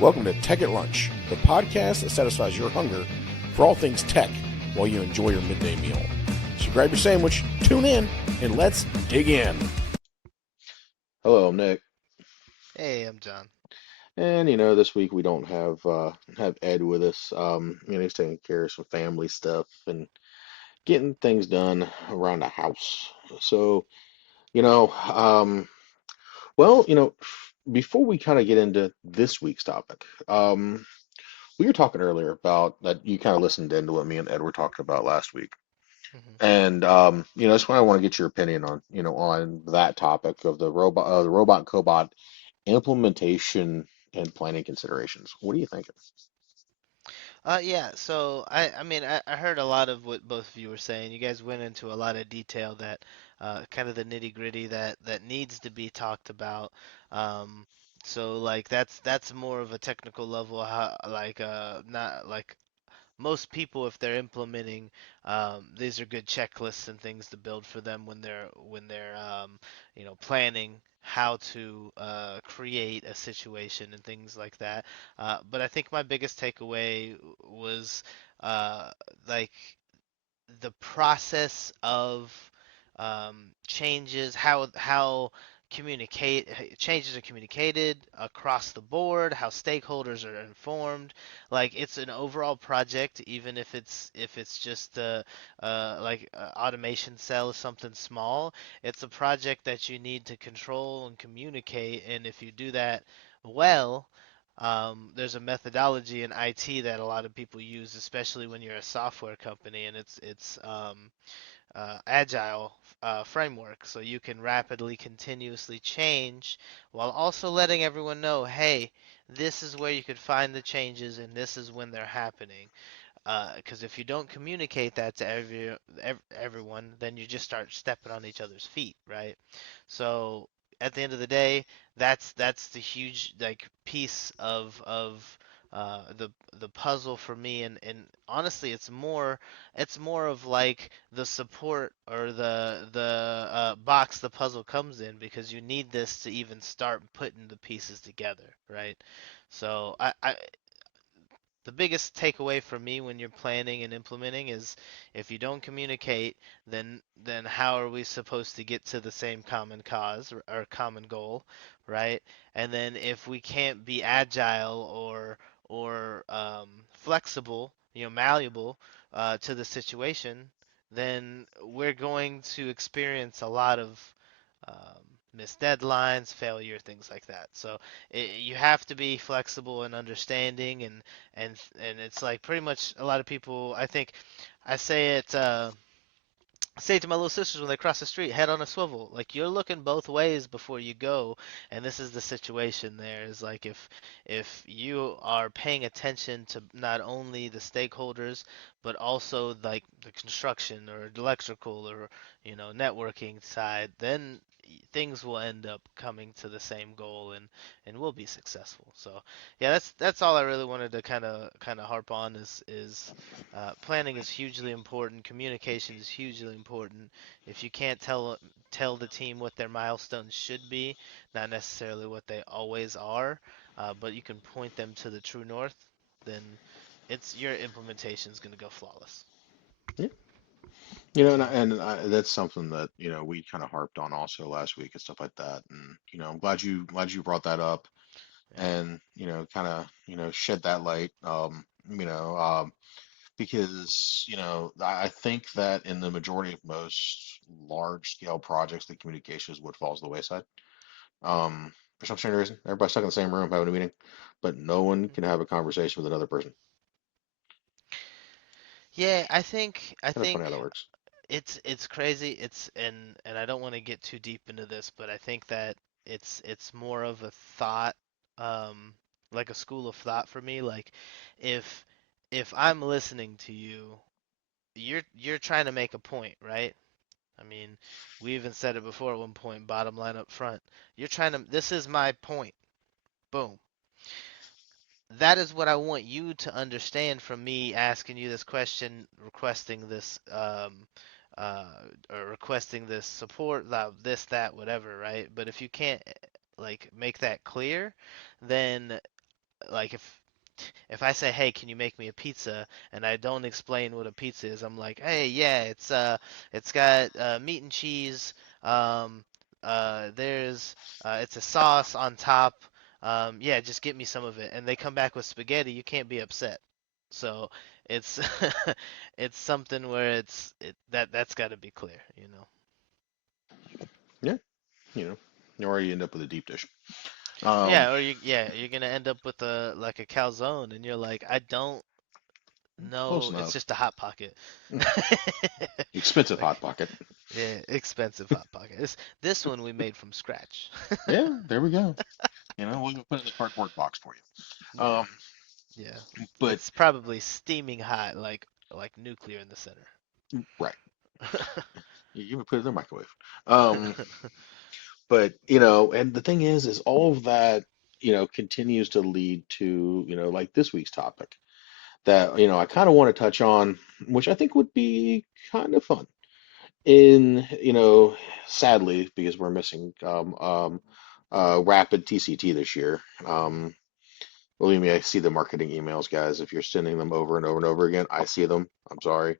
Welcome to Tech at Lunch, the podcast that satisfies your hunger for all things tech while you enjoy your midday meal. So grab your sandwich, tune in, and let's dig in. Hello, I'm Nick. Hey, I'm John. And this week we don't have Ed with us. He's taking care of some family stuff and getting things done around the house. So, you know, um, well, you know, before we kind of get into this week's topic, we were talking earlier about that you kind of listened into what me and Ed were talking about last week. hmm And that's why I want to get your opinion on, on that topic of the robot cobot implementation and planning considerations. What are you thinking? Yeah, so I heard a lot of what both of you were saying. You guys went into a lot of detail that kind of the nitty-gritty that needs to be talked about. So like that's more of a technical level, how, like not like most people, if they're implementing, these are good checklists and things to build for them when they're planning how to create a situation and things like that. But I think my biggest takeaway was uh, like the process of changes, how communicate changes are communicated across the board, how stakeholders are informed. Like it's an overall project, even if it's just automation cell, something small. It's a project that you need to control and communicate, and if you do that well, there's a methodology in IT that a lot of people use, especially when you're a software company, and it's agile framework. So you can rapidly, continuously change while also letting everyone know, hey, this is where you could find the changes, and this is when they're happening. Because if you don't communicate that to everyone, then you just start stepping on each other's feet, right? So at the end of the day, that's the huge like piece of the puzzle for me, and honestly, it's more of like the support or the box the puzzle comes in, because you need this to even start putting the pieces together, right? So the biggest takeaway for me when you're planning and implementing is if you don't communicate, then how are we supposed to get to the same common cause or common goal, right? And then if we can't be agile or flexible, malleable to the situation, then we're going to experience a lot of missed deadlines, failure, things like that. So you have to be flexible and understanding, and it's like pretty much a lot of people. I think I say it. Say to my little sisters when they cross the street, head on a swivel. Like you're looking both ways before you go, and this is the situation. There is like if you are paying attention to not only the stakeholders but also like the construction or electrical or networking side, then things will end up coming to the same goal, and we'll be successful. So yeah, that's all I really wanted to kind of harp on is planning is hugely important. Communication is hugely important. If you can't tell the team what their milestones should be, not necessarily what they always are, but you can point them to the true north, then it's your implementation is going to go flawless. Yeah. Yeah, That's something that, we kind of harped on also last week and stuff like that. And, I'm glad you brought that up yeah. and, kind of, shed that light. Because I think that in the majority of most large scale projects, the communication is what falls to the wayside. For some strange reason, everybody's stuck in the same room having a meeting, but no one can Mhm. have a conversation with another person. Yeah, I Kind of funny how think that works. it's crazy. And I don't want to get too deep into this, but I think that it's more of a thought, um, like a school of thought for me. Like if if I'm listening to you, you're trying to make a point, right? I mean, we even said it before at one point, bottom line up front. You're trying to, this is my point. Boom. That is what I want you to understand from me asking you this question, requesting this uh or requesting this support, this, that, whatever, right? But if you can't like make that clear, then like if I say, "Hey, can you make me a pizza?" and I don't explain what a pizza is, I'm like, "Hey, yeah, it's got meat and cheese. Um, there's it's a sauce on top. Yeah, just get me some of it." And they come back with spaghetti. You can't be upset. So it's it's something where that's got to be clear, you know. Yeah, you or you end up with a deep dish. Um, Yeah, or you're gonna end up with a like a calzone, and you're like, I don't Close know, it's enough. just a hot pocket. Expensive Like, hot pocket. yeah, expensive hot pocket. This one we made from scratch. Yeah, there we go. We'll put it in the cardboard box for you. Yeah, yeah. But It's probably steaming hot, like nuclear in the center. right, you would put it in the microwave. Um, but and the thing is all of that, continues to lead to, like this week's topic that, I kind of want to touch on, which I think would be kind of fun. In, sadly, because we're missing Rapid TCT this year. Believe me, I see the marketing emails, guys. If you're sending them over and over and over again, I see them. I'm sorry.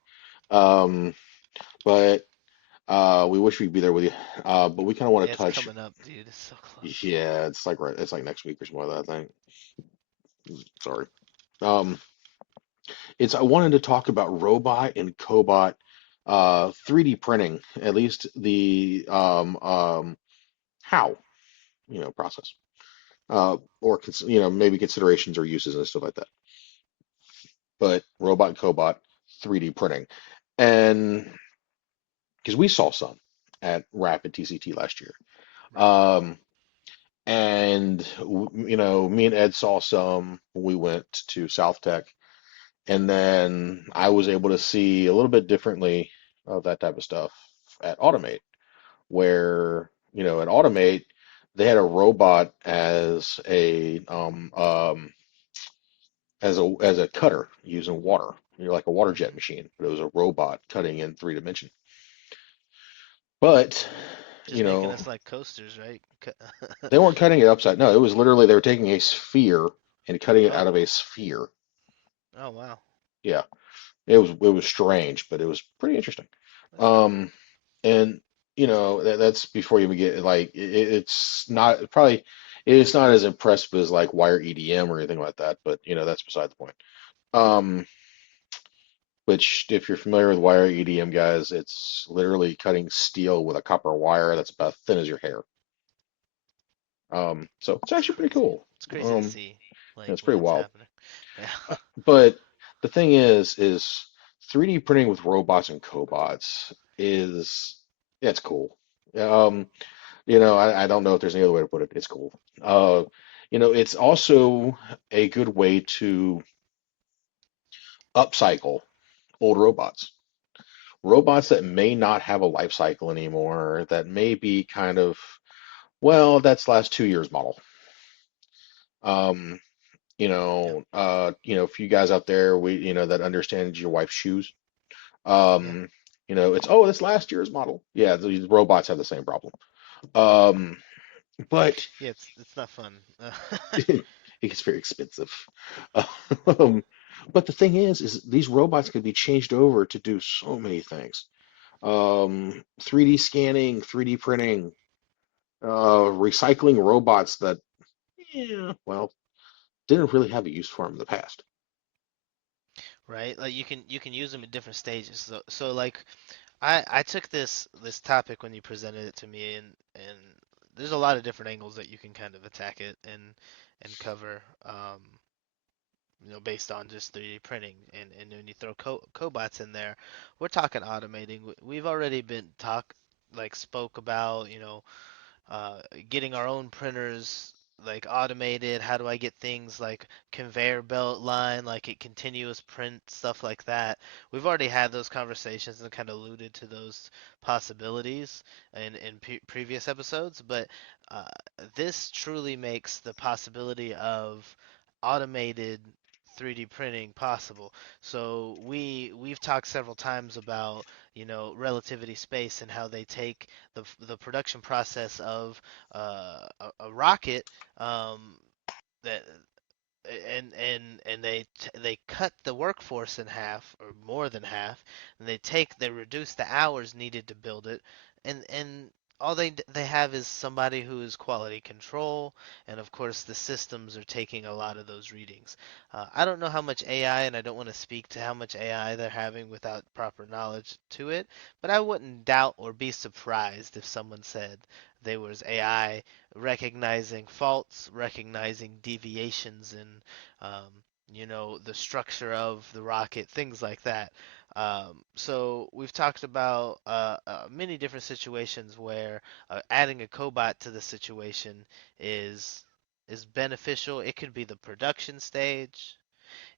Um, but we wish we'd be there with you. But we kind of want Yeah, to it's touch. coming up, dude. It's so close. Yeah, it's like right. It's like next week or something like that, I think. Sorry. Um, it's I wanted to talk about robot and cobot 3D printing, at least the how, process. Or maybe considerations or uses and stuff like that. But robot and cobot 3D printing. And because we saw some at Rapid TCT last year. Right. Um, and me and Ed saw some when we went to South Tech, and then I was able to see a little bit differently of that type of stuff at Automate, where at Automate they had a robot as a cutter using water, like a water jet Hmm. machine, but it was a robot cutting in 3 dimension. But you Just making know us like coasters, right? they weren't cutting it upside. No, it was literally they were taking a sphere and cutting it out of Oh, a sphere. oh wow. Yeah, it was strange, but it was pretty interesting. That's cool. Um, and that's before you even get like it's not probably it's not as impressive as like wire EDM or anything like that, but that's beside the point. Um, which if you're familiar with wire EDM, guys, it's literally cutting steel with a copper wire that's about thin as your hair. So it's It's actually pretty crazy. cool. It's crazy to Um, see, yeah, like it's when pretty it's wild. happening. Yeah. But the thing is 3D printing with robots and cobots is yeah, it's cool. Um, I don't know if there's any other way to put it. It's cool. It's also a good way to upcycle old robots. Robots that may not have a life cycle anymore, that may be kind of, well, that's last 2 years model. Um, Yeah. for you guys out there, that understand your wife's shoes. Yeah. Um, it's this last year's model. Yeah, these robots have the same problem. Um, but Yeah, it's not fun. it gets very expensive. Um, but the thing is these robots can be changed over to do so many things. 3D scanning, 3D printing, recycling robots that, yeah, well, didn't really have a use for them in the past. Right? Like you can use them at different stages. So like I took this topic when you presented it to me, and there's a lot of different angles that you can kind of attack it and cover, based on just 3D printing. And when you throw cobots in there, we're talking automating. We've already been spoke about, uh, getting our own printers like automated. How do I get things like conveyor belt line, like a continuous print, stuff like that? We've already had those conversations and kind of alluded to those possibilities in previous episodes, but uh, this truly makes the possibility of automated 3D printing possible. So we've talked several times about, relativity space and how they take the production process of a rocket, um, that. and they cut the workforce in half or more than half, and they reduce the hours needed to build it, and all they have is somebody who is quality control, and of course the systems are taking a lot of those readings. I don't know how much AI, and I don't want to speak to how much AI they're having without proper knowledge to it, but I wouldn't doubt or be surprised if someone said there was AI recognizing faults, recognizing deviations in, um, the structure of the rocket, things like that. So we've talked about many different situations where adding a cobot to the situation is is beneficial. It could be the production stage,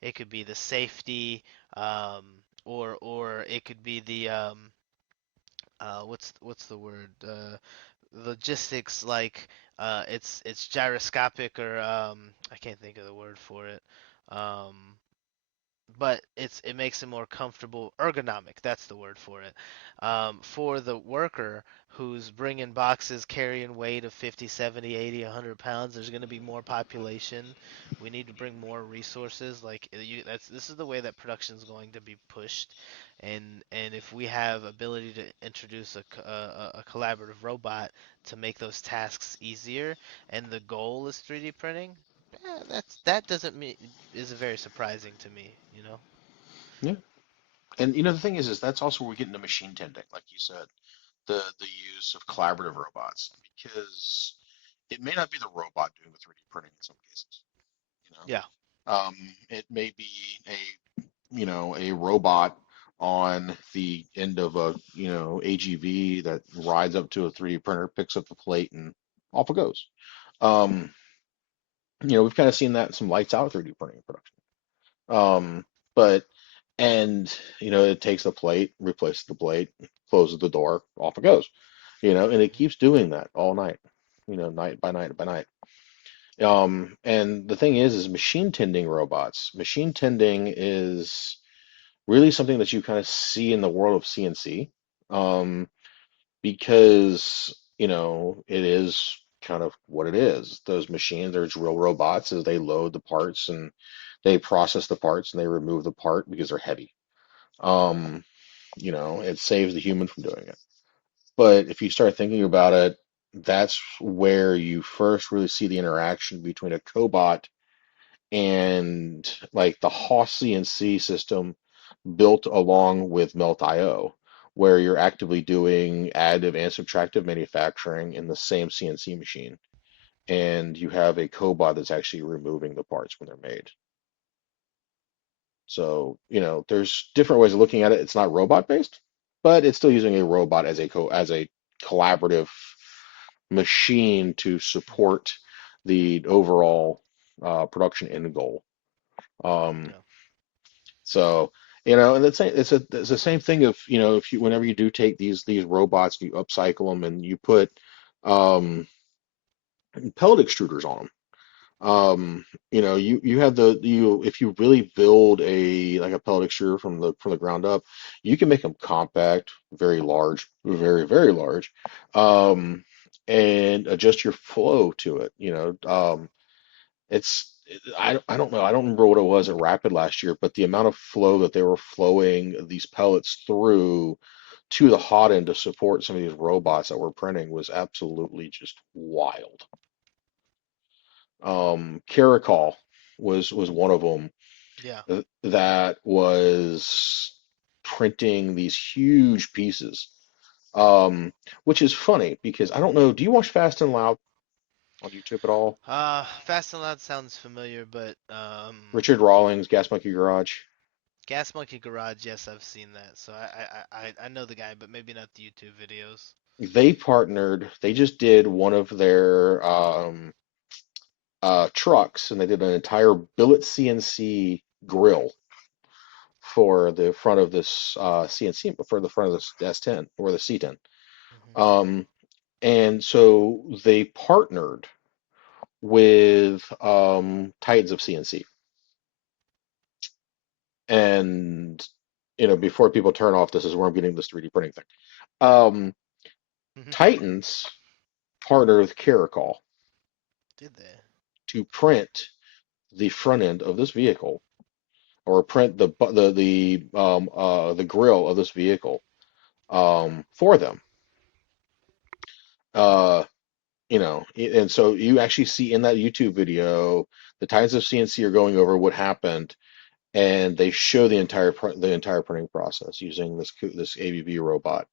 it could be the safety, um, or it could be the what's the word? Logistics, like it's gyroscopic, or I can't think of the word for it. Um, but it makes it more comfortable, ergonomic, that's the word for it. For the worker who's bringing boxes carrying weight of 50, 70, 80, 100 pounds, there's going to be more population. We need to bring more resources, like this is the way that production is going to be pushed. And if we have ability to introduce a collaborative robot to make those tasks easier, and the goal is 3D printing, that doesn't mean is very surprising to me. Yeah. And the thing is that's also where we get into machine tending, like you said, the use of collaborative robots, because it may not be the robot doing the 3D printing in some cases. You Yeah. it may be a robot on the end of a AGV that rides up to a 3D printer, picks up the plate, and off it goes. Um, we've kind of seen that in some lights out 3D printing production. Um, but and it takes the plate, replaces the plate, closes the door, off it goes. And it Hmm. keeps doing that all night, night by night by night. And the thing is machine tending robots. Machine tending is really something that you kind of see in the world of CNC, because it is kind of what it is. Those machines are just real robots as they load the parts and they process the parts and they remove the part because they're heavy. Um, it saves the human from doing it. But if you start thinking about it, that's where you first really see the interaction between a cobot and like the Haas CNC system built along with Melt.io, where you're actively doing additive and subtractive manufacturing in the same CNC machine. And you have a cobot that's actually removing the parts when they're made. So, there's different ways of looking at it. It's not robot based, but it's still using a robot as a collaborative machine to Hmm. support the overall production end goal. Um, Yeah. so, and it's the same thing of, if you whenever you do take these robots, you upcycle them and you put um, pellet extruders on them. You have if you really build a like a pellet extruder from the ground up, you can make them compact, very large, very, very large, um, and adjust your flow to it. I don't know. I don't remember what it was at Rapid last year, but the amount of flow that they were flowing these pellets through to the hot end to support some of these robots that we're printing was absolutely just wild. Caracol was one of them Yeah. that was printing these huge pieces. Um, which is funny because I don't know, do you watch Fast and Loud on YouTube at all? Fast and Loud sounds familiar, but Richard Rawlings, Gas Monkey Garage. Gas Monkey Garage, yes, I've seen that. So I know the guy, but maybe not the YouTube videos. They partnered, they just did one of their trucks and they did an entire billet CNC grill for the front of this CNC, for the front of this S10 or the C10. Hmm. Um, and so they partnered with Titans of CNC. And before people turn off, this is where I'm getting this 3D printing thing. Um, Titans partnered with Caracol Did they? to print the front end of this vehicle or print the grill of this vehicle for them. Uh, and so you actually see in that YouTube video the Titans of CNC are going over what happened, and they show the entire printing process using this ABB robot,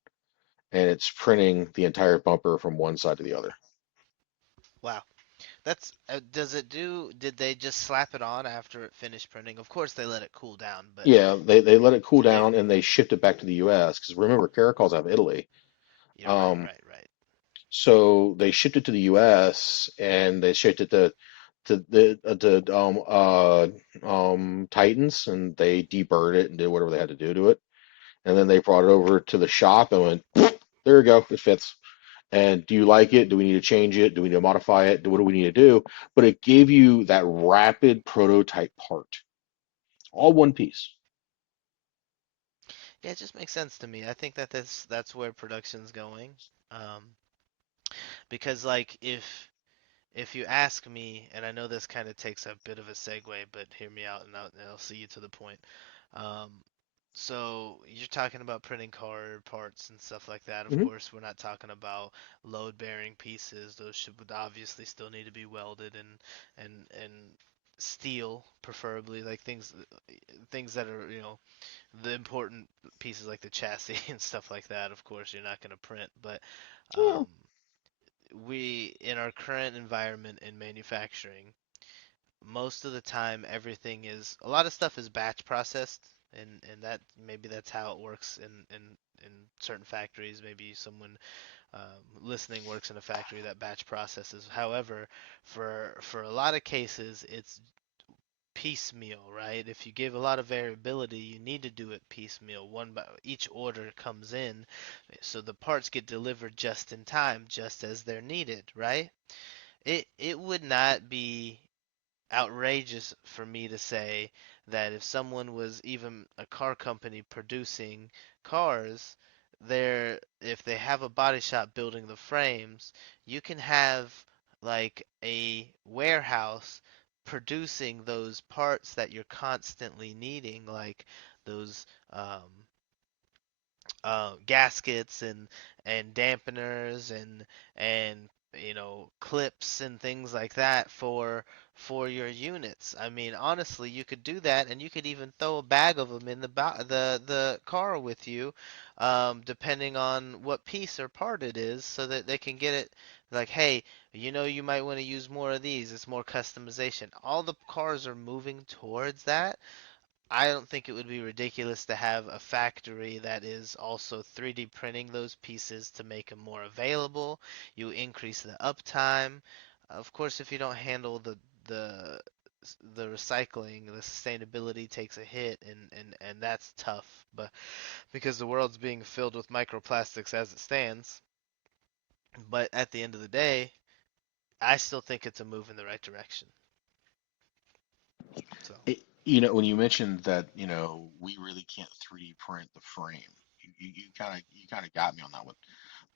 and it's printing the entire bumper from one side to the other. Wow. That's does it do did they just slap it on after it finished printing? Of course they let it cool down, but Yeah, they let it cool did they down and they shipped it back to the U.S. because remember, Caracol's out of Italy. Yeah, right, Um, right, right. so they shipped it to the U.S. and they shipped it to Titans, and they deburred it and did whatever they had to do to it, and then they brought it over to the shop and went, there you go, it fits. And do you like it? Do we need to change it? Do we need to modify it? What do we need to do? But it gave you that rapid prototype part, all one piece. Yeah, it just makes sense to me. I think that that's where production's going. Um, because like if you ask me, and I know this kind of takes a bit of a segue, but hear me out and I'll see you to the point. Um, so you're talking about printing car parts and stuff like that. Of Hmm. course, we're not talking about load-bearing pieces. Those should would obviously still need to be welded and steel, preferably, like things that are, the important pieces like the chassis and stuff like that. Of course, you're not going to print, but Yeah, um, we in our current environment in manufacturing, most of the time everything is a lot of stuff is batch processed, and that maybe that's how it works in certain factories. Maybe someone listening works in a factory that batch processes. However, for a lot of cases it's piecemeal, right? If you give a lot of variability, you need to do it piecemeal. One by each order comes in, so the parts get delivered just in time, just as they're needed, right? It would not be outrageous for me to say that if someone was even a car company producing cars, if they have a body shop building the frames, you can have like a warehouse producing those parts that you're constantly needing, like those gaskets and dampeners and clips and things like that for your units. I mean, honestly, you could do that, and you could even throw a bag of them in the car with you, depending on what piece or part it is, so that they can get it. Like, hey, you might want to use more of these. It's more customization. All the cars are moving towards that. I don't think it would be ridiculous to have a factory that is also 3D printing those pieces to make them more available. You increase the uptime. Of course, if you don't handle the the recycling, the sustainability takes a hit, and that's tough. But because the world's being filled with microplastics as it stands, but at the end of the day, I still think it's a move in the right direction. So, when you mentioned that, we really can't 3D print the frame, you kind of got me on that one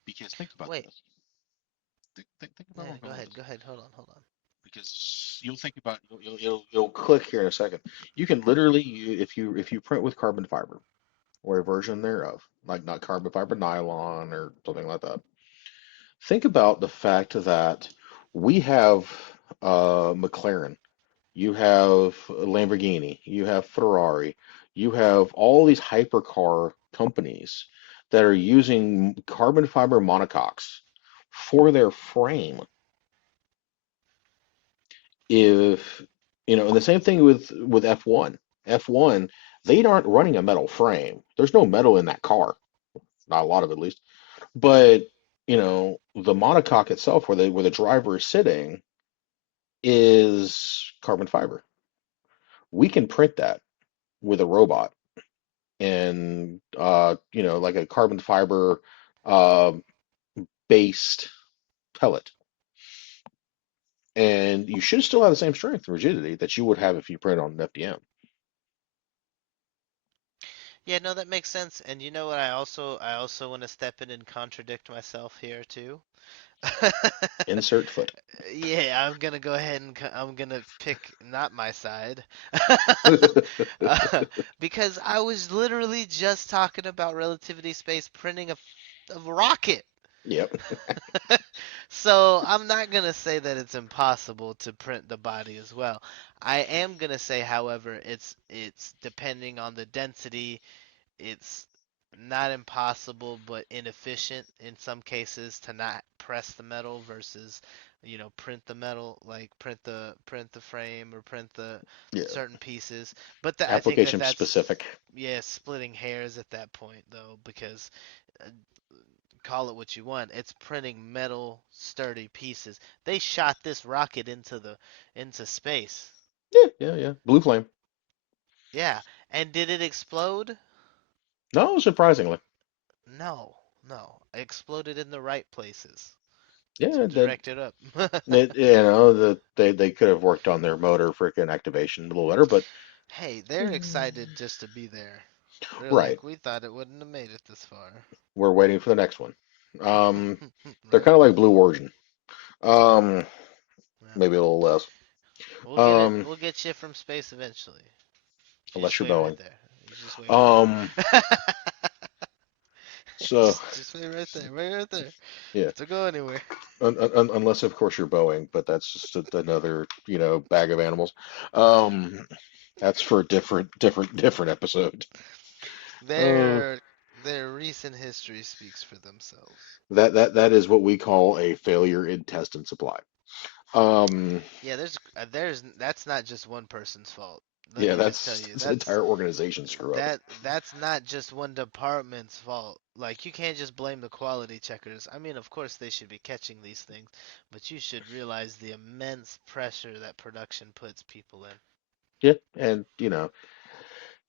because think about wait, this. Think about where yeah, I'm going with this. go ahead, hold on, hold on. Because you'll think about it'll click here in a second. You can literally if you print with carbon fiber or a version thereof, like not carbon fiber nylon or something like that. Think about the fact that we have McLaren, you have Lamborghini, you have Ferrari, you have all these hypercar companies that are using carbon fiber monocoques for their frame. If and the same thing with F1. F1, they aren't running a metal frame. There's no metal in that car, not a lot of it at least. But the monocoque itself, where the driver is sitting, is carbon fiber. We can print that with a robot and like a carbon fiber uh, based pellet, and you should still have the same strength and rigidity that you would have if you print on an FDM. Yeah, no, that makes sense. And you know what? I also want to step in and contradict myself here too. Insert foot. Yeah, I'm gonna go ahead and I'm gonna pick not my side. uh, because I was literally just talking about relativity space printing a rocket. Yep. So I'm not gonna say that it's impossible to print the body as well. I am gonna say, however, it's depending on the density. It's not impossible, but inefficient in some cases to not press the metal versus, print the metal, like print the frame or print the Yeah. certain pieces. But I think that Application that's, specific. yeah, splitting hairs at that point though, because uh, call it what you want, it's printing metal sturdy pieces. They shot this rocket into space. Yeah, yeah, yeah. Blue flame. Yeah, and did it explode? No, surprisingly. No, no. It exploded in the right places. So Yeah, that, direct it up. that they could have worked on their motor freaking activation a little better, but Hey, they're excited just to be there. They're right. like, we thought it wouldn't have made it this far. We're waiting for the next one. They're Right. kind of like Blue Origin. Um, Yeah. maybe a little less. We'll get it. Um, We'll get you from space eventually. You unless just you're wait right Boeing. there. You just wait right Um, there. so just wait right there. Wait right there. yeah, Don't go anywhere. unless of course you're Boeing, but that's just another bag of animals. Um, that's for a different episode. Uh, Their their recent history speaks for themselves. that is what we call a failure in test and supply. Um, Yeah, there's that's not just one person's fault. Let yeah, me just tell that's, you, that's an entire organization screw up. that's not just one department's fault. Like you can't just blame the quality checkers. I mean, of course they should be catching these things, but you should realize the immense pressure that production puts people in. Yeah, and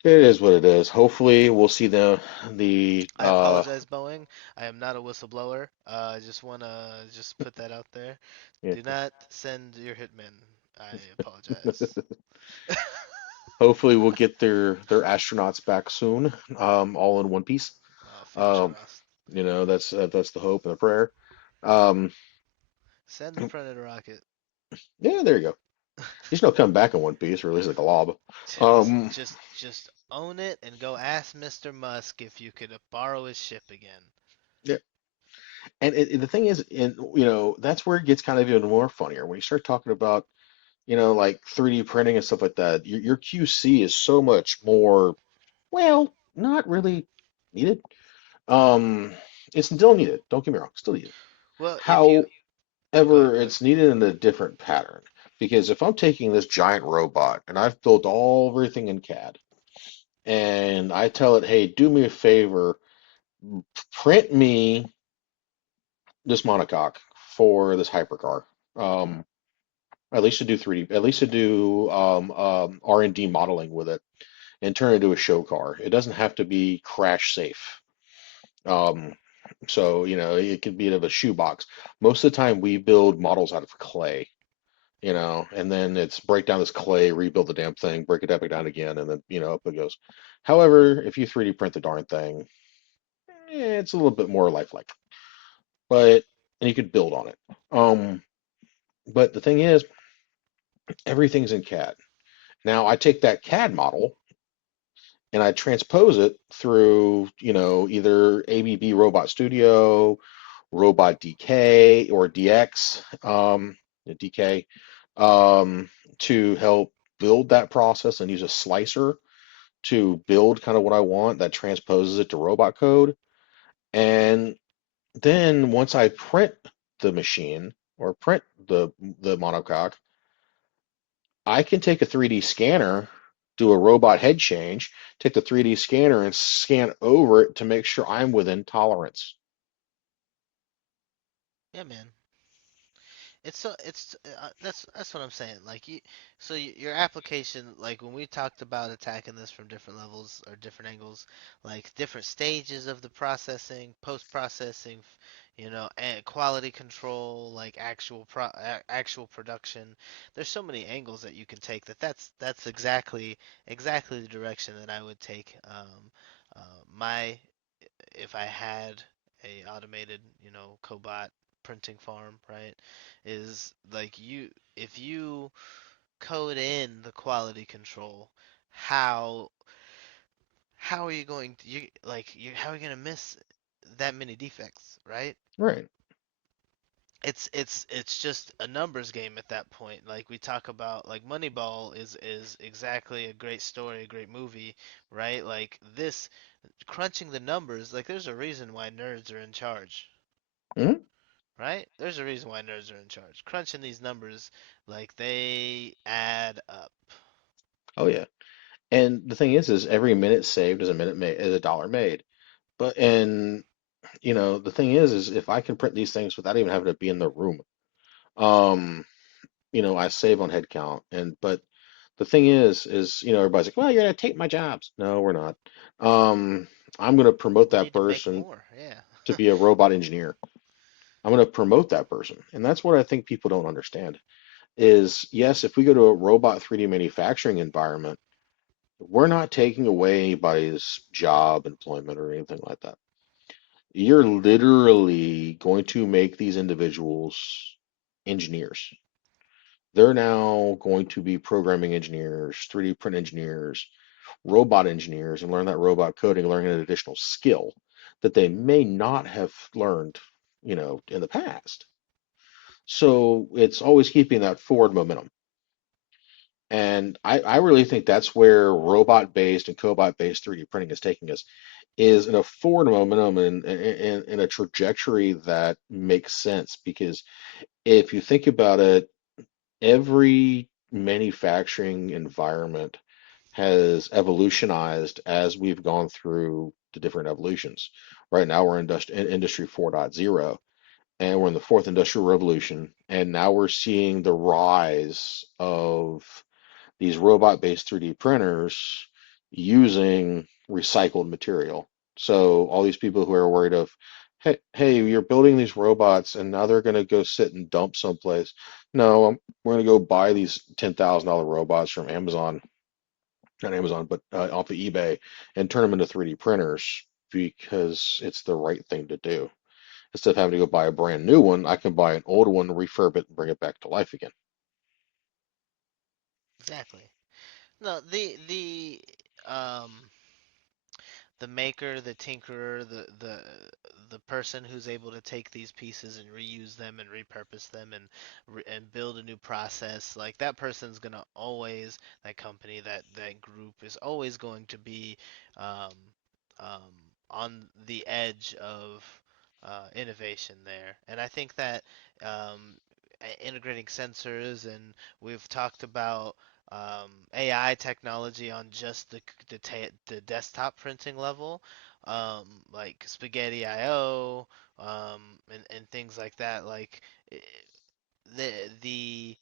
it is what it is. Hopefully, we'll see the I apologize, Boeing. I am not a whistleblower. I just wanna just put that out there. yeah. Do not send your hitmen. I apologize. Hopefully, we'll get their astronauts back soon, all in one piece. Oh, fingers Um, crossed. that's the hope and the prayer. Um, Send the printed rocket. yeah, there you go. He's not coming back in one piece, or at least like a glob. Listen, Um, just own it and go ask Mr. Musk if you could borrow his ship again. yeah, and the thing is, that's where it gets kind of even more funnier when you start talking about, like 3D printing and stuff like that. Your QC is so much more, well, not really needed. Um, it's still needed. Don't get me wrong, still needed. Well, if you, However, oh, go ahead, go ahead. it's needed in a different pattern because if I'm taking this giant robot and I've built everything in CAD and I tell it, hey, do me a favor, print me this monocoque for this hypercar. Um, at least to do 3D, at least to do R&D modeling with it and turn it into a show car. It doesn't have to be crash safe. Um, so, it could be out of a shoebox. Most of the time, we build models out of clay, and then it's break down this clay, rebuild the damn thing, break it back down again, and then, up it goes. However, if you 3D print the darn thing, it's a little bit more lifelike, but, and you could build on it. But the thing is, everything's in CAD. Now, I take that CAD model and I transpose it through, either ABB Robot Studio, Robot DK, or DX, DK, um, to help build that process and use a slicer to build kind of what I want that transposes it to robot code. And then once I print the machine or print the monocoque, I can take a 3D scanner, do a robot head change, take the 3D scanner and scan over it to make sure I'm within tolerance. Yeah, man. That's what I'm saying. Like your application, like when we talked about attacking this from different levels or different angles, like different stages of the processing, post processing, and quality control, like actual production. There's so many angles that you can take that's exactly the direction that I would take. My If I had a automated, Cobot printing farm, right? Is like you if you code in the quality control, how how are you going to how are you going to miss that many defects, right? Right. It's just a numbers game at that point. Like we talk about, like Moneyball is exactly a great story, a great movie, right? Like this crunching the numbers, like there's a reason why nerds are in charge, Hmm. right? There's a reason why nerds are in charge. Crunching these numbers, like they add up. Oh yeah. And the thing is every minute saved is a minute made, is a dollar made. But and the thing is if I can print these things without even having to be in the room, um, I save on head count. And but the thing is everybody's like, well, you're gonna take my jobs. No, we're not. Um, I'm gonna promote We that need to make person more. Yeah. to be a robot engineer. I'm gonna promote that person. And that's what I think people don't understand is yes, if we go to a robot 3D manufacturing environment, we're not taking away anybody's job, employment, or anything like that. You're literally going to make these individuals engineers. They're now going to be programming engineers, 3D print engineers, robot engineers, and learn that robot coding, learn an additional skill that they may not have learned, in the past. So it's always keeping that forward momentum. And I really think that's where robot-based and cobot-based 3D printing is taking us, is in a forward momentum and in a trajectory that makes sense. Because if you think about it, every manufacturing environment has evolutionized as we've gone through the different evolutions. Right now we're in industry 4.0, and we're in the fourth industrial revolution, and now we're seeing the rise of these robot-based 3D printers using recycled material. So all these people who are worried of, hey, you're building these robots and now they're going to go sit and dump someplace. No, we're going to go buy these $10,000 robots from Amazon, not Amazon, but off of eBay, and turn them into 3D printers because it's the right thing to do. Instead of having to go buy a brand new one, I can buy an old one, refurb it, and bring it back to life again. Exactly. No, um the maker, the tinkerer, the person who's able to take these pieces and reuse them and repurpose them and build a new process, like that person's gonna always, that company, that group is always going to be um, um, on the edge of innovation there. And I think that um, integrating sensors, and we've talked about AI technology on just the desktop printing level, like Spaghetti IO, and things like that. Like eh, the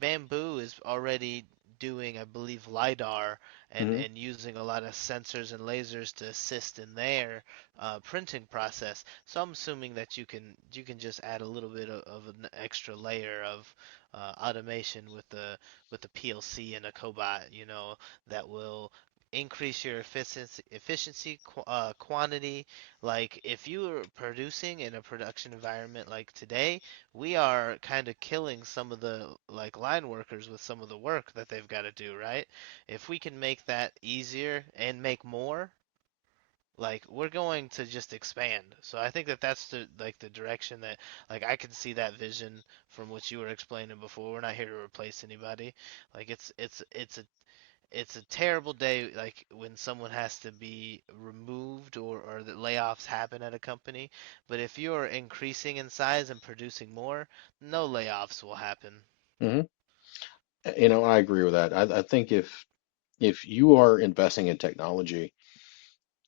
Bamboo is already doing, I believe, LiDAR Hmm. and using a lot of sensors and lasers to assist in their printing process. So I'm assuming that you can just add a little bit of an extra layer of automation with the PLC and a Cobot, that will increase your efficiency, quantity. Like if you are producing in a production environment like today, we are kind of killing some of the like line workers with some of the work that they've got to do, right? If we can make that easier and make more, like we're going to just expand. So I think that that's the direction that, like, I can see that vision from what you were explaining before. We're not here to replace anybody. Like it's a terrible day, like when someone has to be removed, or that layoffs happen at a company. But if you're increasing in size and producing more, no layoffs will happen. Hmm. I agree with that. I think if you are investing in technology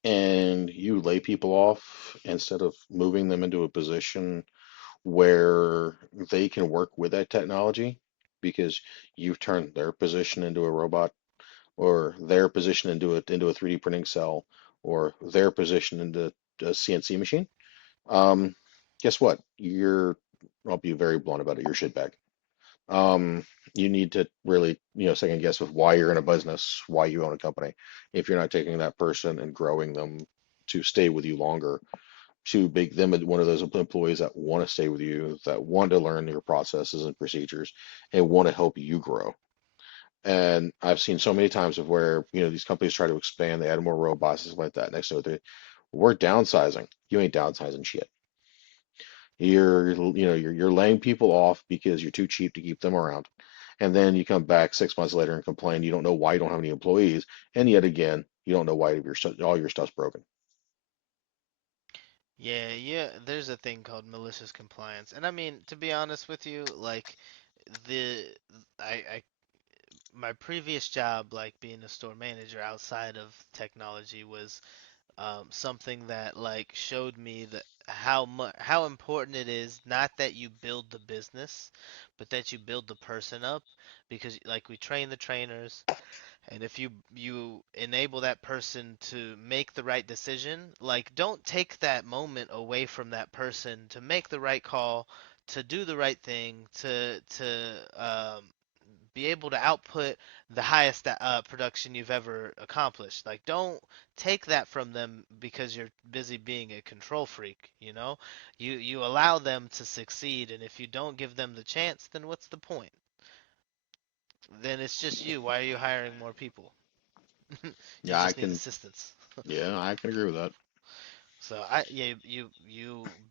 and you lay people off instead of moving them into a position where they can work with that technology because you've turned their position into a robot, or their position into a 3D printing cell, or their position into a CNC machine, um, guess what? I'll be very blunt about it, you're shitbag. um, you need to really, second guess with why you're in a business, why you own a company, if you're not taking that person and growing them to stay with you longer. to make them one of those employees that want to stay with you, that want to learn your processes and procedures, and want to help you grow. And I've seen so many times of where, these companies try to expand, they add more robots and stuff like that. Next to it, we're downsizing. You ain't downsizing shit. You're laying people off because you're too cheap to keep them around. And then you come back 6 months later and complain you don't know why you don't have any employees. And yet again, you don't know why all your stuff's broken. Yeah, yeah, there's a thing called malicious compliance. And I mean, to be honest with you, like the I my previous job, like being a store manager outside of technology, was something that like showed me that how important it is not that you build the business, but that you build the person up, because like we train the trainers, and if you enable that person to make the right decision, like don't take that moment away from that person to make the right call, to do the right thing, to be able to output the highest production you've ever accomplished. Like, don't take that from them because you're busy being a control freak. You allow them to succeed, and if you don't give them the chance, then what's the point? Then it's just you. Why are you hiring more people? You Yeah, I just need can, assistance. yeah, I can agree with that. So yeah, you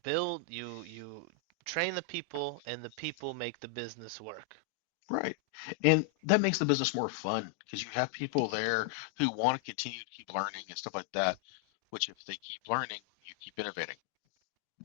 build, you train the people, and the people make the business work. Right. And that makes the business more fun because you have people there who want to continue to keep learning and stuff like that, which if they keep learning, you keep innovating.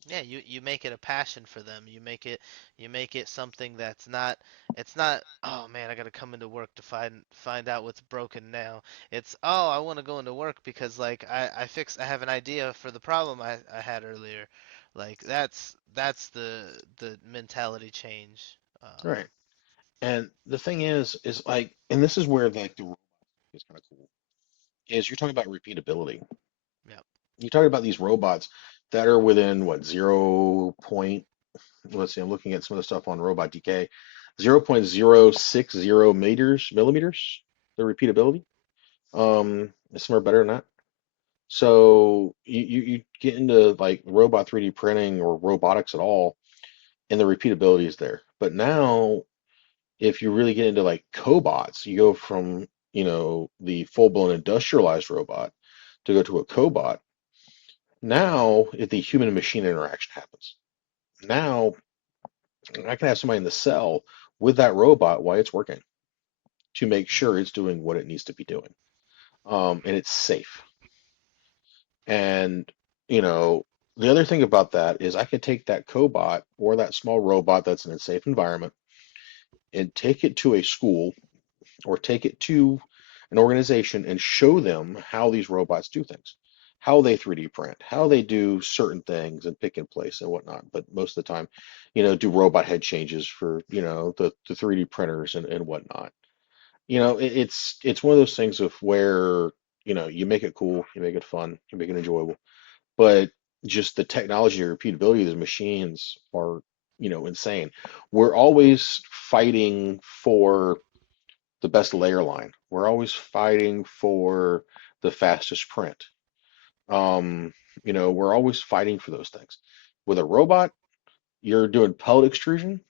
Yeah, you make it a passion for them. You make it something that's not, it's not, oh man, I gotta come into work to find out what's broken now. It's, oh, I want to go into work because like I have an idea for the problem I had earlier. Like that's the mentality change. Right. And the thing is like, and this is where like the robot is kind of cool, is you're talking about repeatability. Yeah. You're talking about these robots that are within what, let's see, I'm looking at some of the stuff on Robot DK, 0.060 millimeters, the repeatability. It's somewhere better than that. So you get into like robot 3D printing or robotics at all, and the repeatability is there. But now, if you really get into like cobots, you go from, the full-blown industrialized robot to go to a cobot. Now, if the human machine interaction happens, now I can have somebody in the cell with that robot while it's working to make Hmm. sure it's doing what it needs to be doing. And it's safe. And, you know, the other thing about that is I could take that cobot or that small robot that's in a safe environment and take it to a school or take it to an organization and show them how these robots do things, how they 3D print, how they do certain things and pick and place and whatnot. But most of the time, do robot head changes for, the 3D printers and whatnot. It's one of those things of where, you make it cool, you make it fun, you make it enjoyable, but just the technology and repeatability of the machines are, insane. We're always fighting for the best layer line. We're always fighting for the fastest print. Um, we're always fighting for those things. With a robot, you're doing pellet extrusion,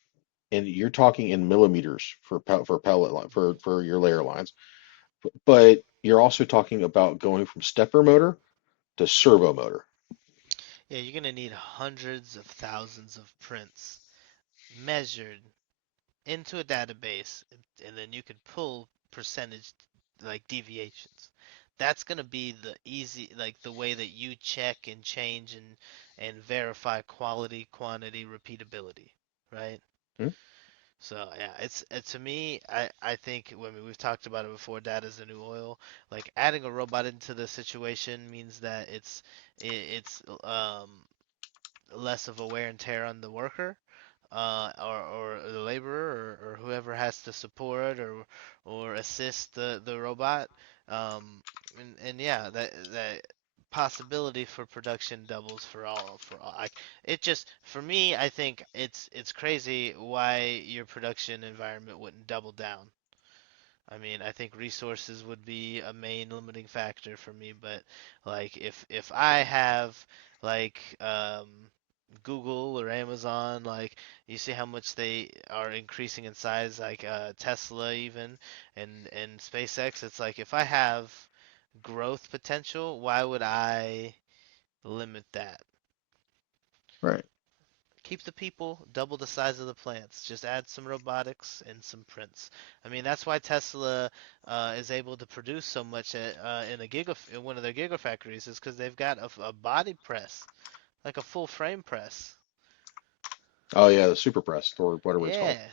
and you're talking in millimeters for pellet line for your layer lines. But you're also talking about going from stepper motor to servo motor. Yeah, you're gonna need hundreds of thousands of prints measured into a database, and then you can pull percentage like deviations. That's going to be the easy, like the way that you check and change and verify quality, quantity, repeatability, right? Hmm? So yeah, to me, I think when we've talked about it before, data's the new oil. Like adding a robot into the situation means that it's less of a wear and tear on the worker, or the laborer, or whoever has to support or assist the robot. And yeah, that possibility for production doubles for all. It just, for me, I think it's crazy why your production environment wouldn't double down. I mean, I think resources would be a main limiting factor for me, but like if I have like Google or Amazon, like you see how much they are increasing in size, like Tesla even and SpaceX, it's like if I have growth potential, why would I limit that? Right. Keep the people, double the size of the plants. Just add some robotics and some prints. I mean, that's why Tesla is able to produce so much in in one of their gigafactories, is because they've got a body press, like a full frame press. Oh yeah, the super press or whatever it's called. Yeah,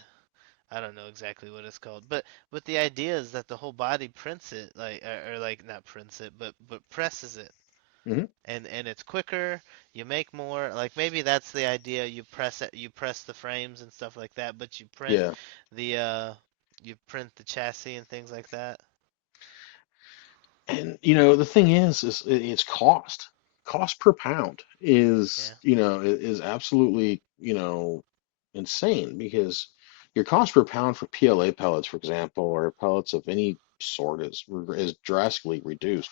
I don't know exactly what it's called, but the idea is that the whole body prints it, like or like not prints it, but presses it, Hmm. and it's quicker. You make more. Like maybe that's the idea. You press the frames and stuff like that, but Yeah. the you print the chassis and things like that. And the thing is it's cost. Cost per pound is, Yeah. is absolutely, insane because your cost per pound for PLA pellets, for example, or pellets of any sort is drastically reduced.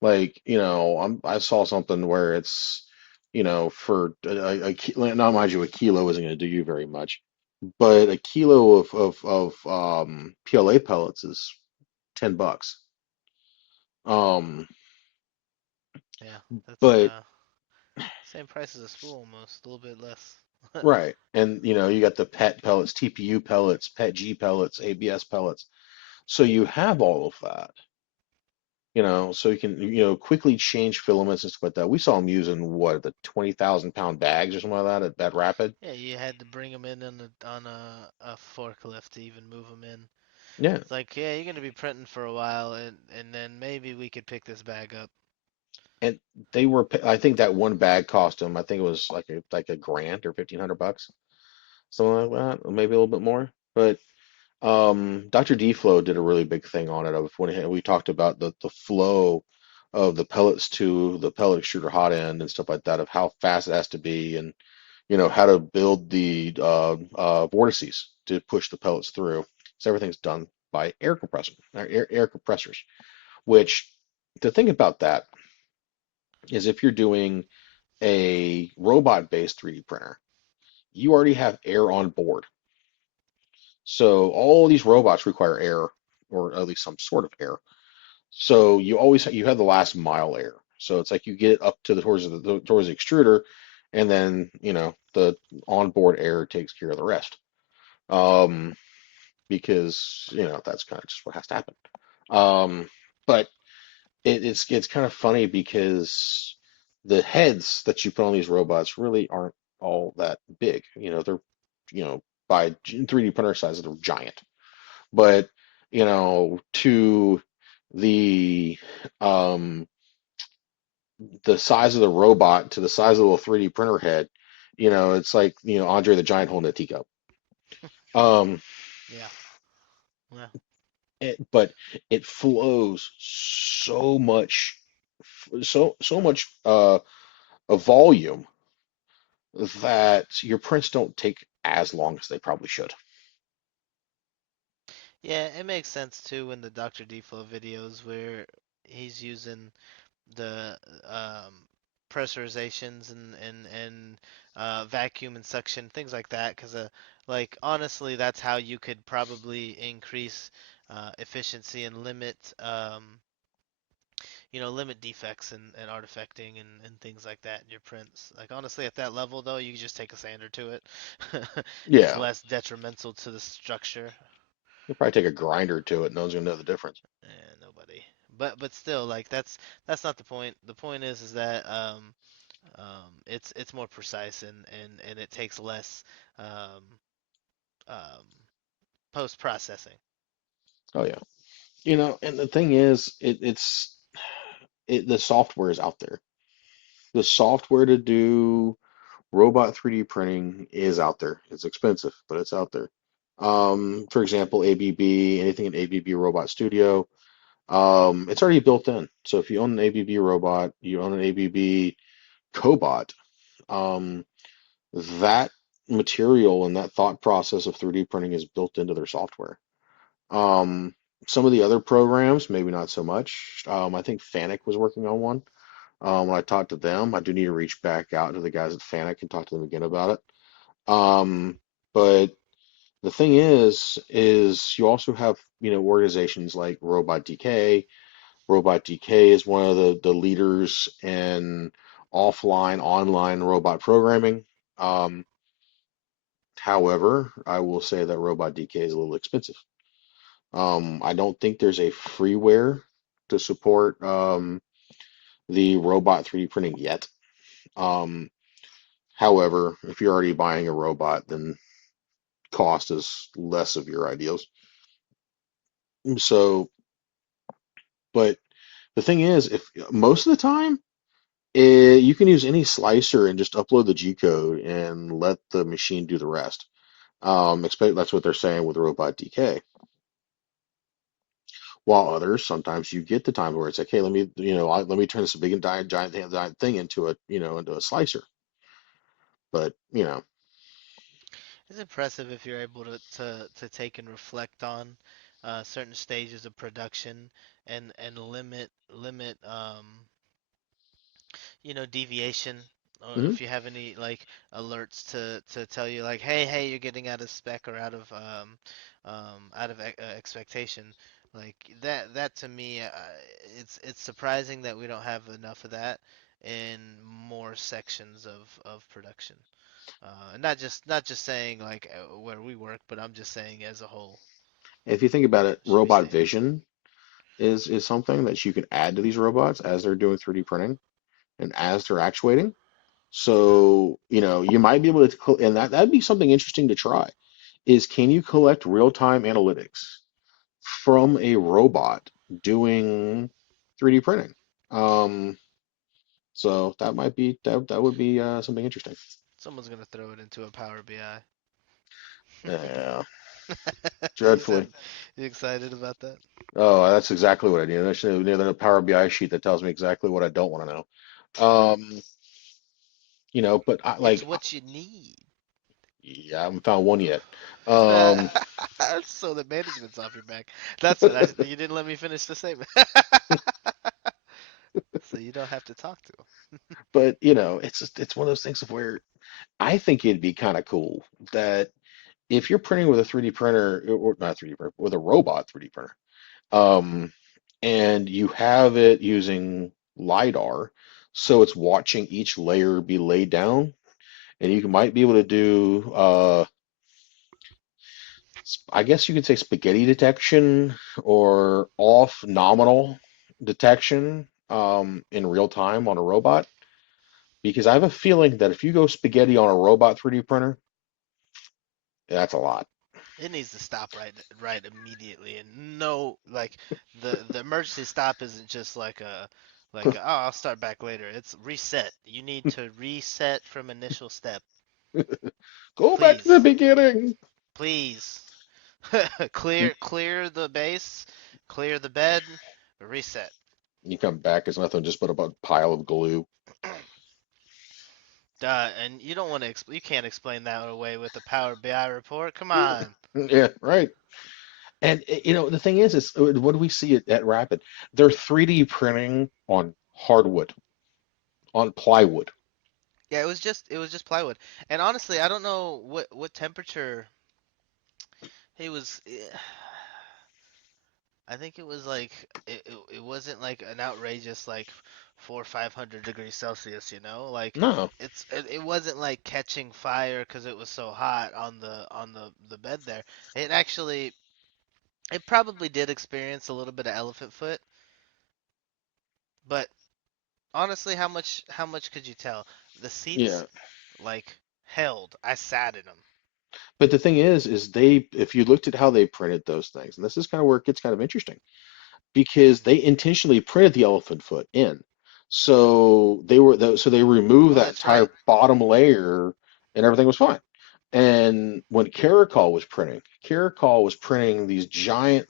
Like, I saw something where it's, for a kilo, now mind you, a kilo isn't going to do you very much, but a kilo of PLA pellets is $10. Um, Yeah, that's but same price as a spool almost, a little bit less. right, and you got the PET pellets, TPU pellets, PET-G pellets, ABS pellets. So you have all of that, so you can quickly change filaments and stuff like that. We saw them using what, the 20,000 pound bags or something like that at Rapid. Yeah, you had to bring them in on a forklift to even move them in. Yeah, It's like, yeah, you're gonna be printing for a while, and then maybe we could pick this bag up. and I think that one bag cost them, I think it was like a grand or 1,500 bucks, something like that, or maybe a little bit more. But Dr. D-Flow did a really big thing on it of when we talked about the flow of the pellets to the pellet extruder hot end and stuff like that, of how fast it has to be, and how to build the vortices to push the pellets through. So everything's done by air compressor, air compressors. Which, the thing about that is, if you're doing a robot-based 3D printer, you already have air on board. So all these robots require air, or at least some sort of air. So you have the last mile air. So it's like you get it up to the towards the extruder, and then the onboard air takes care of the rest. Um, because that's kind of just what has to happen. But it's kind of funny because the heads that you put on these robots really aren't all that big. They're by 3D printer size, they're giant. But to the um the size of the robot to the size of the little 3D printer head, it's like Andre the Giant holding a teacup. Um, Yeah, yeah, but it flows so much, so much a volume that your prints don't take as long as they probably should. yeah. It makes sense too in the Dr. Deflow videos where he's using the pressurizations and vacuum and suction things like that because like honestly that's how you could probably increase efficiency and limit defects and artifacting and things like that in your prints. Like honestly at that level though you can just take a sander to it. It's Yeah, less detrimental to the structure. you probably take a grinder to it. No one's gonna know the difference. Nobody. But still, like that's not the point. The point is that it's more precise and it takes less um, um, post processing. Oh yeah. And the thing is, the software is out there. The software to do robot 3D printing is out there. It's expensive, but it's out there. For example, ABB, anything in ABB Robot Studio, it's already built in. So if you own an ABB robot, you own an ABB Cobot, um, that material and that thought process of 3D printing is built into their software. Some of the other programs, maybe not so much. I think Fanuc was working on one. When I talked to them, I do need to reach back out to the guys at Fanuc and talk to them again about it. But the thing is you also have, organizations like Robot DK. Robot DK is one of the leaders in offline, online robot programming. Um, However, I will say that Robot DK is a little expensive. I don't think there's a freeware to support the robot 3D printing yet. Um, However, if you're already buying a robot, then cost is less of your ideals. So, but the thing is, if most of the time, you can use any slicer and just upload the G code and let the machine do the rest. Expect that's what they're saying with Robot DK. While others, sometimes you get the time where it's like, hey, let me turn this big and giant thing into a slicer. But It's impressive if you're able to take and reflect on certain stages of production and limit deviation, or mhm. if you have any like alerts to tell you like, hey, you're getting out of spec or out of expectation. Like that to me, it's surprising that we don't have enough of that in more sections of production. And not just saying like where we work, but I'm just saying as a whole, If you think about it, should be robot standard. vision is something that you can add to these robots as they're doing 3D printing and as they're actuating. Uh, So, you might be able to, and that'd be something interesting to try, is can you collect real-time analytics from a robot doing 3D printing? Um, so that would be something interesting. Someone's gonna throw it into a Power BI. Yeah, You said dreadfully. you excited about that? Oh, that's exactly what I need. I should need a Power BI sheet that tells me exactly what I don't want to know. But It's what you need. yeah, I haven't found one yet. Um, So the management's off your back. That's what you didn't let me finish the statement. So you don't have to talk to him. but it's one of those things of where I think it'd be kind of cool that if you're printing with a 3D printer, or not 3D printer, with a robot 3D printer, um, and you have it using LiDAR, so it's watching each layer be laid down, and might be able to do, I guess you could say spaghetti detection or off nominal detection, in real time on a robot. Because I have a feeling that if you go spaghetti on a robot 3D printer, that's a lot. It needs to stop right immediately, and no, like the emergency stop isn't just like oh, I'll start back later. It's reset. You need to reset from initial step. Go back to the Please, beginning. please. Clear the base, clear the bed, reset. You come back as nothing just but a pile of glue. And you don't want to you can't explain that away with a Power BI report. Come on. Yeah, right. And the thing is what do we see at Rapid? They're 3D printing on hardwood, on plywood. Yeah, it was just plywood. And honestly, I don't know what temperature it was. I think it was like it wasn't like an outrageous like 400 or 500 degrees Celsius, like No, it wasn't like catching fire because it was so hot on the bed there. It actually it probably did experience a little bit of elephant foot, but honestly, how much could you tell? The yeah. seats like held. I sat in them. But the thing is if you looked at how they printed those things, and this is kind of where it gets kind of interesting, because they intentionally printed the elephant foot in. So they removed Oh, that that's right. entire bottom layer and everything was fine. And when Caracol was printing these giant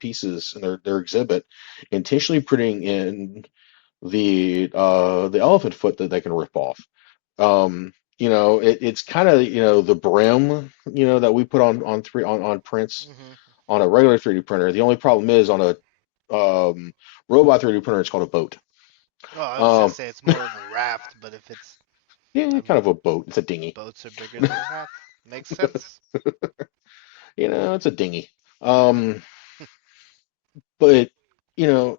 pieces in their exhibit, intentionally printing in the elephant foot that they can rip off. It's kind of the brim that we put on prints Mhm. on a regular 3D printer. The only problem is on a um, robot 3D printer, it's called a boat. Oh, I was gonna Um, say it's more of a raft, but if it's, yeah, I kind of mean, a boat. It's a dinghy. boats are bigger than a raft. Makes sense. It's a dinghy. Um, but you know,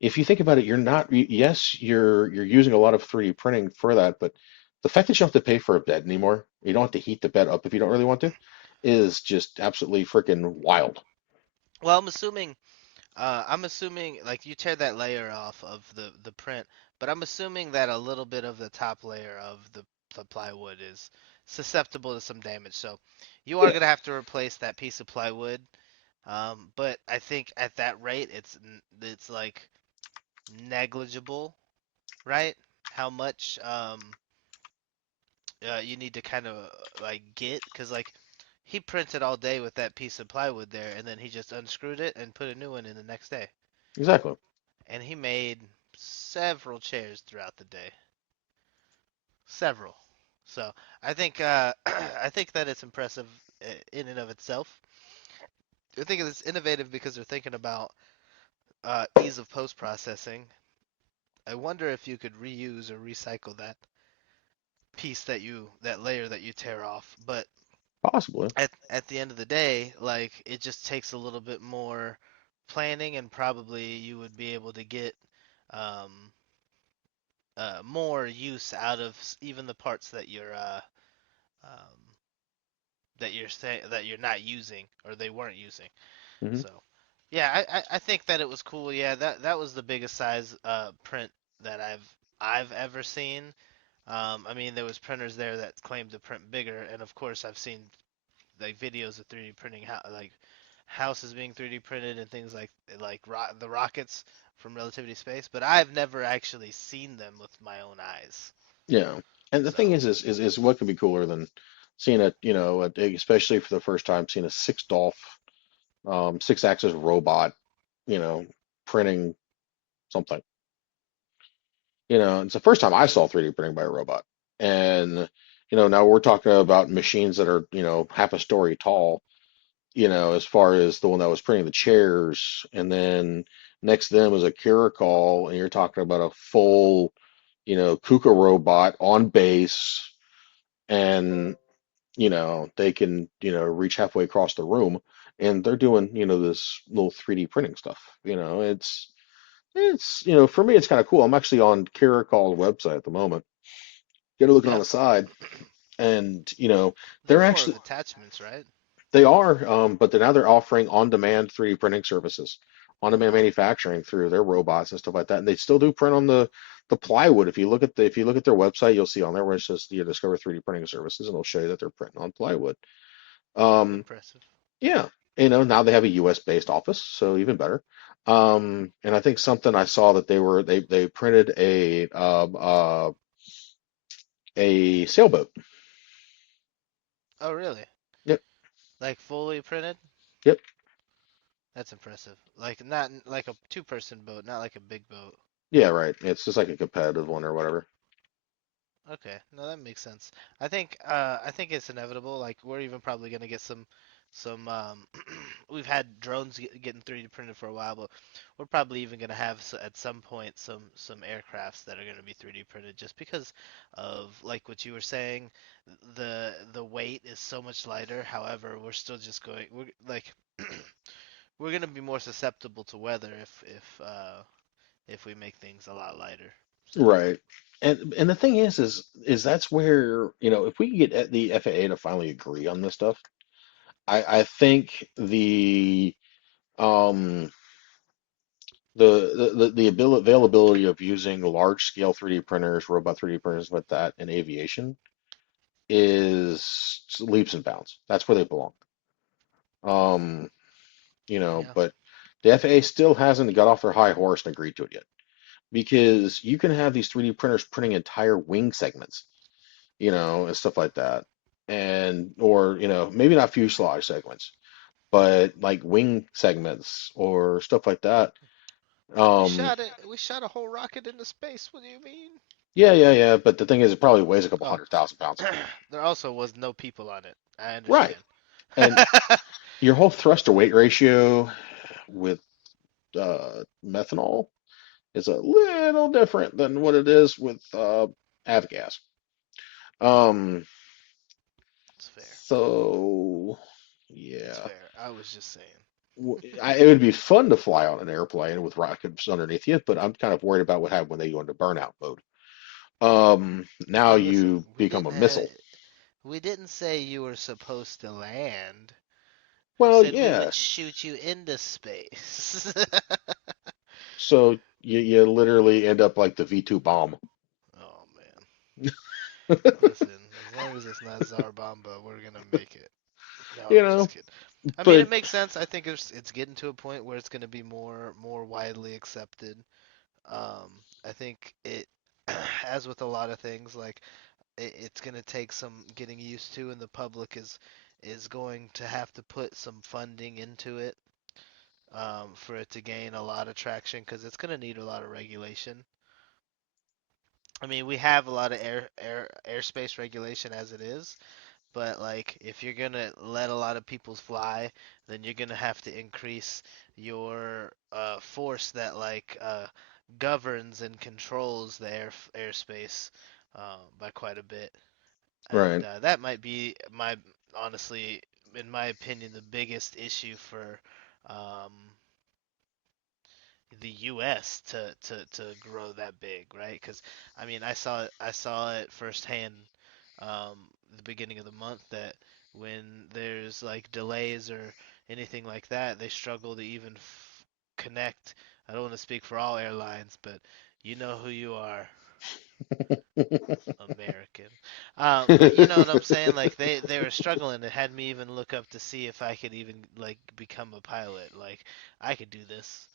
if you think about it, you're not. Yes, you're using a lot of 3D printing for that, but the fact that you don't have to pay for a bed anymore, you don't have to heat the bed up if you don't really want to, is just absolutely freaking wild. Well, I'm assuming like you tear that layer off of the print, but I'm assuming that a little bit of the top layer of the plywood is susceptible to some damage. So you are Yeah, gonna have to replace that piece of plywood. But I think at that rate, it's like negligible, right? How much you need to kind of like get, because like he printed all day with that piece of plywood there, and then he just unscrewed it and put a new one in the next day. exactly. And he made several chairs throughout the day, several. So I think I think that it's impressive in and of itself. I think it's innovative because they're thinking about ease of post processing. I wonder if you could reuse or recycle that layer that you tear off. But Possibly. at the end of the day, like it just takes a little bit more planning, and probably you would be able to get um, more use out of even the parts um, that you're not using or they weren't using. Hmm. So yeah, I think that it was cool. Yeah, that was the biggest size print that I've ever seen. I mean, there was printers there that claimed to print bigger, and of course, I've seen like videos of 3D printing, like houses being 3D printed and things the rockets from Relativity Space, but I've never actually seen them with my own eyes. Yeah. And the thing So is what could be cooler than seeing especially for the first time, seeing a six-axis robot, you know, printing something. It's the first time I saw 3D printing by a robot. And, now we're talking about machines that are, half a story tall, as far as the one that was printing the chairs. And then next to them is a Caracol, and you're talking about a full, KUKA robot on base. And, they can, reach halfway across the room. And they're doing, this little 3D printing stuff. For me, it's kind of cool. I'm actually on Caracol's website at the moment. Get a looking on yeah, the side, and they're they're more of actually attachments, right? they are, but now they're offering on-demand 3D printing services, Oh on-demand wow, manufacturing through their robots and stuff like that. And they still do print on the plywood. If you look at their website, you'll see on there where it says you discover 3D printing services, and it'll show you that they're printing on plywood. Um, impressive. yeah, now they have a US based office, so even better. And I think something I saw that they printed a sailboat. Oh really? Yep, Like fully printed? yep, That's impressive. Like not like a two-person boat, not like a big boat. yeah, right. It's just like a competitive one or whatever. Okay, no, that makes sense. I think it's inevitable. Like we're even probably gonna get some we've had drones getting 3D printed for a while, but we're probably even gonna have at some point some aircrafts that are gonna be 3D printed just because of like what you were saying, the weight is so much lighter. However, we're still just going we're like we're gonna be more susceptible to weather if we make things a lot lighter. So Right. And the thing is that's where, if we can get at the FAA to finally agree on this stuff, I think um the availability of using large scale 3D printers, robot 3D printers like that in aviation is leaps and bounds. That's where they belong. Um, yeah. but the FAA still hasn't got off their high horse and agreed to it yet. Because you can have these 3D printers printing entire wing segments, and stuff like that. And or, maybe not fuselage segments, but like wing segments or stuff like that. Um, We shot a whole rocket into space. What do you mean? yeah, yeah, yeah. But the thing is, it probably weighs a couple Oh, 100,000 pounds. there also was no people on it. I Right. understand. And your whole thrust to weight ratio with methanol is a little different than what it is with avgas. Um, It's fair. so It's yeah, fair. I was just saying. it would be fun to fly on an airplane with rockets underneath you, but I'm kind of worried about what happens when they go into burnout mode. Now But listen, you become a missile. we didn't say you were supposed to land. We Well, said we yeah. would shoot you into space. So you literally end up like the V2 bomb. Oh man. Listen, as long as it's not Zarbamba, we're gonna make it. No, You I'm just know, kidding. I mean, but it makes sense. I think it's getting to a point where it's gonna be more widely accepted. I think it, as with a lot of things, like it's gonna take some getting used to, and the public is going to have to put some funding into it for it to gain a lot of traction because it's gonna need a lot of regulation. I mean, we have a lot of airspace regulation as it is, but like if you're gonna let a lot of people fly, then you're gonna have to increase your force that governs and controls the airspace by quite a bit. And right. that might be my honestly, in my opinion, the biggest issue for um, the U.S. to grow that big, right? Because I mean, I saw it firsthand the beginning of the month that when there's like delays or anything like that, they struggle to even connect. I don't want to speak for all airlines, but you know who you are. American. But you know what I'm saying? Like they were struggling. It had me even look up to see if I could even like become a pilot. Like I could do this.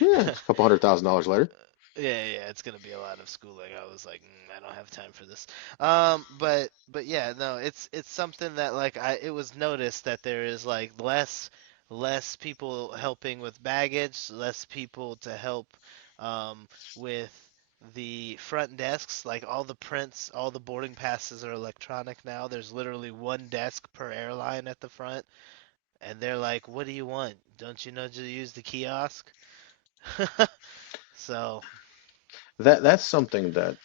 Yeah, a couple $100,000 later. Yeah, it's gonna be a lot of schooling. I was like, I don't have time for this. But yeah, no, it's something that like it was noticed that there is like less people helping with baggage, less people to help with the front desks. Like all the prints, all the boarding passes are electronic now. There's literally one desk per airline at the front, and they're like, "What do you want? Don't you know to use the kiosk?" So. That's something that,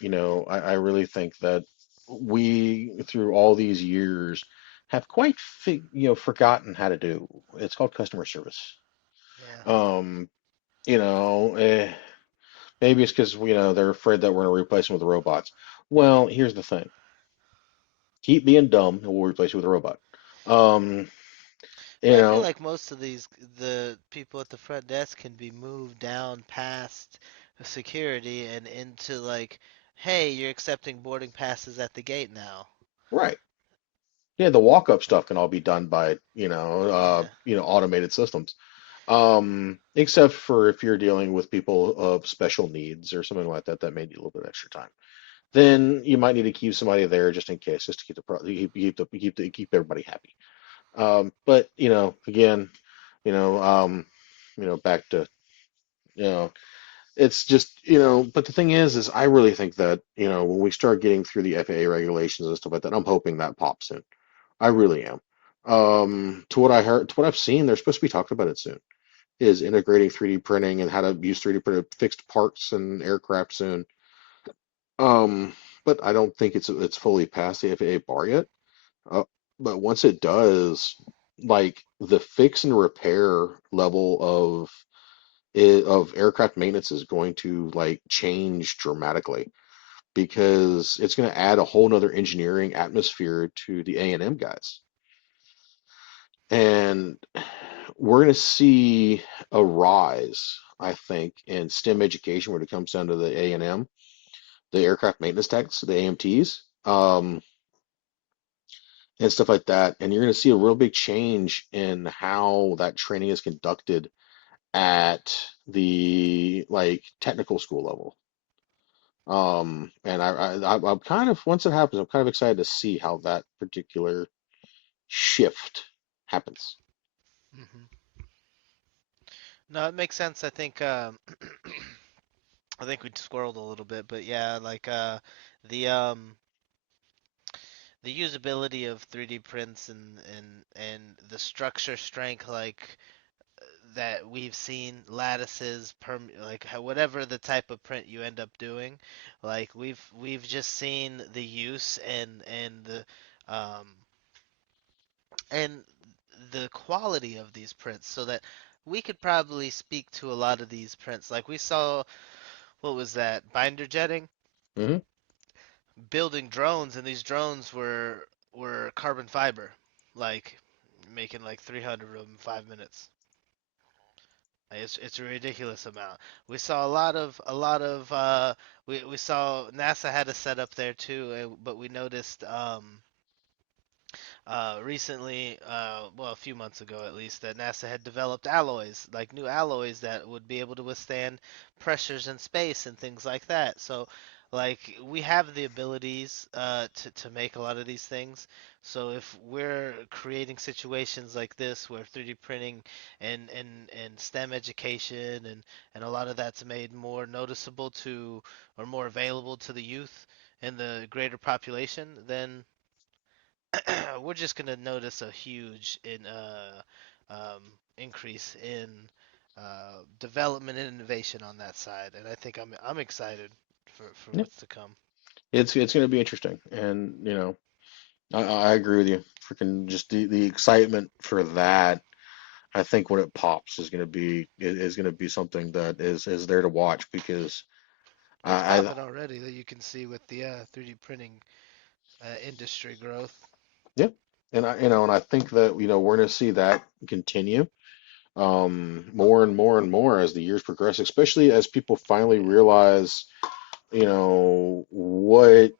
I really think that we, through all these years, have quite forgotten how to do. It's called customer service. Yeah. Um, you know, eh, Maybe it's because, they're afraid that we're going to replace them with robots. Well, here's the thing. Keep being dumb and we'll replace you with a robot. Um, you But I feel know, like most of the people at the front desk can be moved down past security and into like, hey, you're accepting boarding passes at the gate now. right. Yeah, the walk-up stuff can all be done by, Yeah. automated systems. Except for if you're dealing with people of special needs or something like that, that may need a little bit of extra time. Then you might need to keep somebody there just in case, just to keep the keep everybody happy. But again, you know, um, back to you know, it's just But the thing is I really think that when we start getting through the FAA regulations and stuff like that, I'm hoping that pops soon. I really am. To what I heard, to what I've seen, they're supposed to be talking about it soon. Is integrating 3D printing and how to use 3D printed fixed parts and aircraft soon. Um, but I don't think it's fully past the FAA bar yet. Uh, but once it does, like the fix and repair level of aircraft maintenance is going to like change dramatically because it's going to add a whole nother engineering atmosphere to the A&M guys. And we're going to see a rise, I think, in STEM education when it comes down to the A&M, the aircraft maintenance techs, the AMTs, and stuff like that. And you're going to see a real big change in how that training is conducted at the like technical school level. And I'm kind of, once it happens, I'm kind of excited to see how that particular shift happens. hmm No, it makes sense. I think I think we squirreled a little bit, but yeah, like the the usability of 3D prints and the structure strength like that we've seen lattices like whatever the type of print you end up doing, like we've just seen the use um and the quality of these prints, so that we could probably speak to a lot of these prints. Like we saw, what was that, binder jetting, Hmm. building drones, and these drones were carbon fiber, like making like 300 of them in 5 minutes. Like, it's a ridiculous amount. We saw we saw NASA had a setup there too, but we noticed recently, well, a few months ago at least, that NASA had developed alloys, like new alloys that would be able to withstand pressures in space and things like that. So, like, we have the abilities to make a lot of these things. So, if we're creating situations like this where 3D printing and STEM education and a lot of that's made more noticeable to, or more available to the youth and the greater population, then we're just gonna notice a huge increase in development and innovation on that side, and I think I'm excited for Yeah, what's to come. it's going to be interesting, and I agree with you. Freaking just the excitement for that. I think when it pops is going to be something that is there to watch because It's I popping already that you can see with the 3D printing industry growth. yeah, and I think that we're going to see that continue more and more and more as the years progress, especially as people finally realize what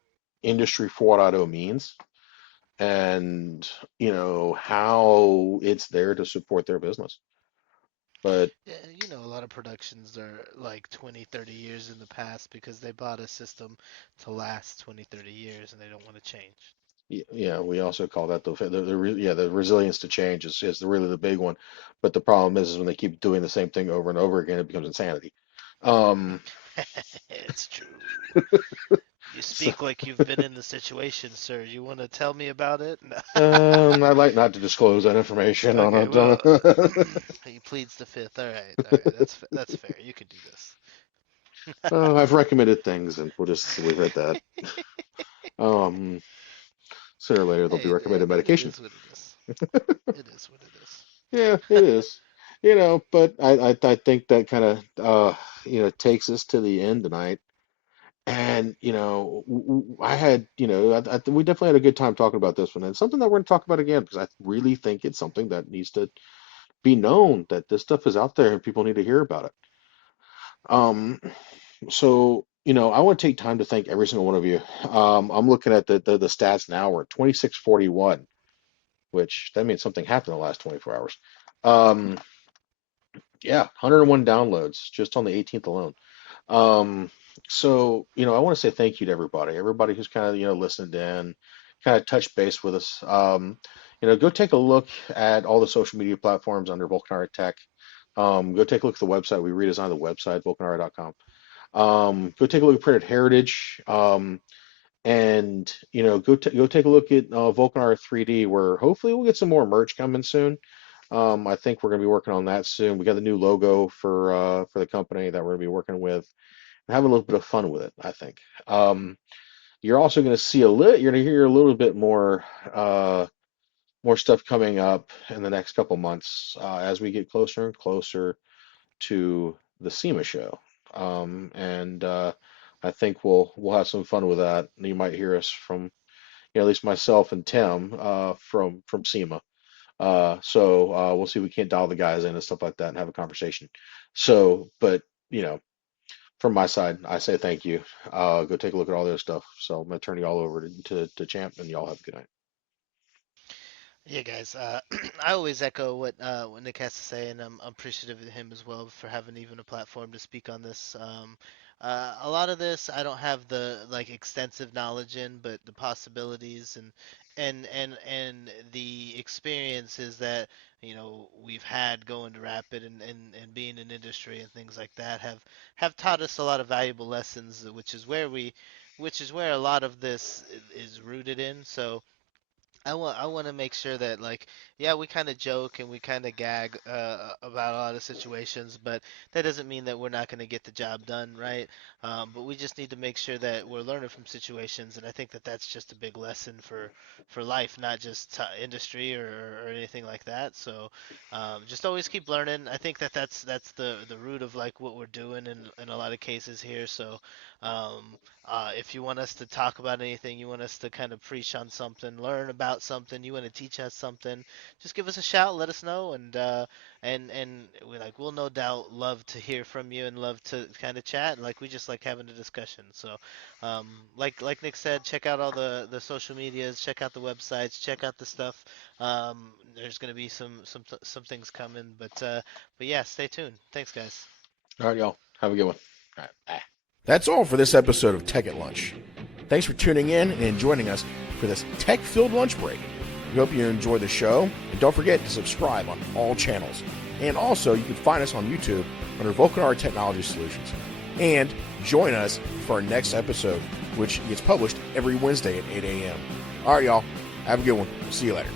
Industry 4.0 means and how it's there to support their business. But Yeah, you know, a lot of productions are like 20, 30 years in the past because they bought a system to last 20, 30 years and they don't want to change. yeah, we also call that the resilience to change is really the big one. But the problem is when they keep doing the same thing over and over again, it becomes insanity. Um, It's true. You so, speak like you've been in the situation, sir. You want to tell me about it? No. I'd like not to disclose that information on Okay, well, a. he pleads the fifth. All right. That's fair. You could do this. I've recommended things, and we'll just leave it at that. Um, Sooner or later, there'll be Hey, I recommended mean, it medication. is what it is. It is what it is. Yeah, it is. But I think that kind of takes us to the end tonight. And I had we definitely had a good time talking about this one, and it's something that we're going to talk about again because I really think it's something that needs to be known that this stuff is out there and people need to hear about it. Um, so I want to take time to thank every single one of you. I'm looking at the stats now. We're at 2641, which that means something happened in the last 24 hours. Um, yeah, 101 downloads just on the 18th alone. Um, so, I want to say thank you to everybody who's kind of, listened in, kind of touched base with us. Go take a look at all the social media platforms under Vulcanara Tech. Go take a look at the website. We redesigned the website, vulcanara.com. Go take a look at Printed Heritage. And go take a look at Vulcanara 3D, where hopefully we'll get some more merch coming soon. I think we're going to be working on that soon. We got the new logo for the company that we're going to be working with and have a little bit of fun with it, I think. You're also going to see you're going to hear a little bit more stuff coming up in the next couple months as we get closer and closer to the SEMA show. And I think we'll have some fun with that. You might hear us from at least myself and Tim from SEMA. So we'll see if we can't dial the guys in and stuff like that and have a conversation. So, but you know, from my side, I say thank you. Go take a look at all their stuff. So I'm gonna turn you all over to Champ, and y'all have a good night. Yeah, guys. I always echo what Nick has to say, and I'm appreciative of him as well for having even a platform to speak on this. A lot of this I don't have the like extensive knowledge in, but the possibilities and the experiences that we've had going to Rapid and being in industry and things like that have taught us a lot of valuable lessons, which is where a lot of this is rooted in. So. I want to make sure that, like, yeah, we kind of joke and we kind of gag about a lot of situations, but that doesn't mean that we're not going to get the job done, right? But we just need to make sure that we're learning from situations, and I think that that's just a big lesson for life, not just industry or anything like that. So just always keep learning. I think that that's the root of like what we're doing in a lot of cases here. So um, if you want us to talk about anything, you want us to kind of preach on something, learn about something, you want to teach us something, just give us a shout, let us know, and we like we'll no doubt love to hear from you and love to kind of chat. Like we just like having a discussion. So, like Nick said, check out all the social medias, check out the websites, check out the stuff. There's gonna be some things coming, but yeah, stay tuned. Thanks, guys. All right, y'all. Have a good one. All right, bye. That's all for this episode of Tech at Lunch. Thanks for tuning in and joining us for this tech-filled lunch break. We hope you enjoy the show, and don't forget to subscribe on all channels. And also, you can find us on YouTube under Vulcanar Technology Solutions. And join us for our next episode, which gets published every Wednesday at 8 a.m. All right, y'all. Have a good one. See you later.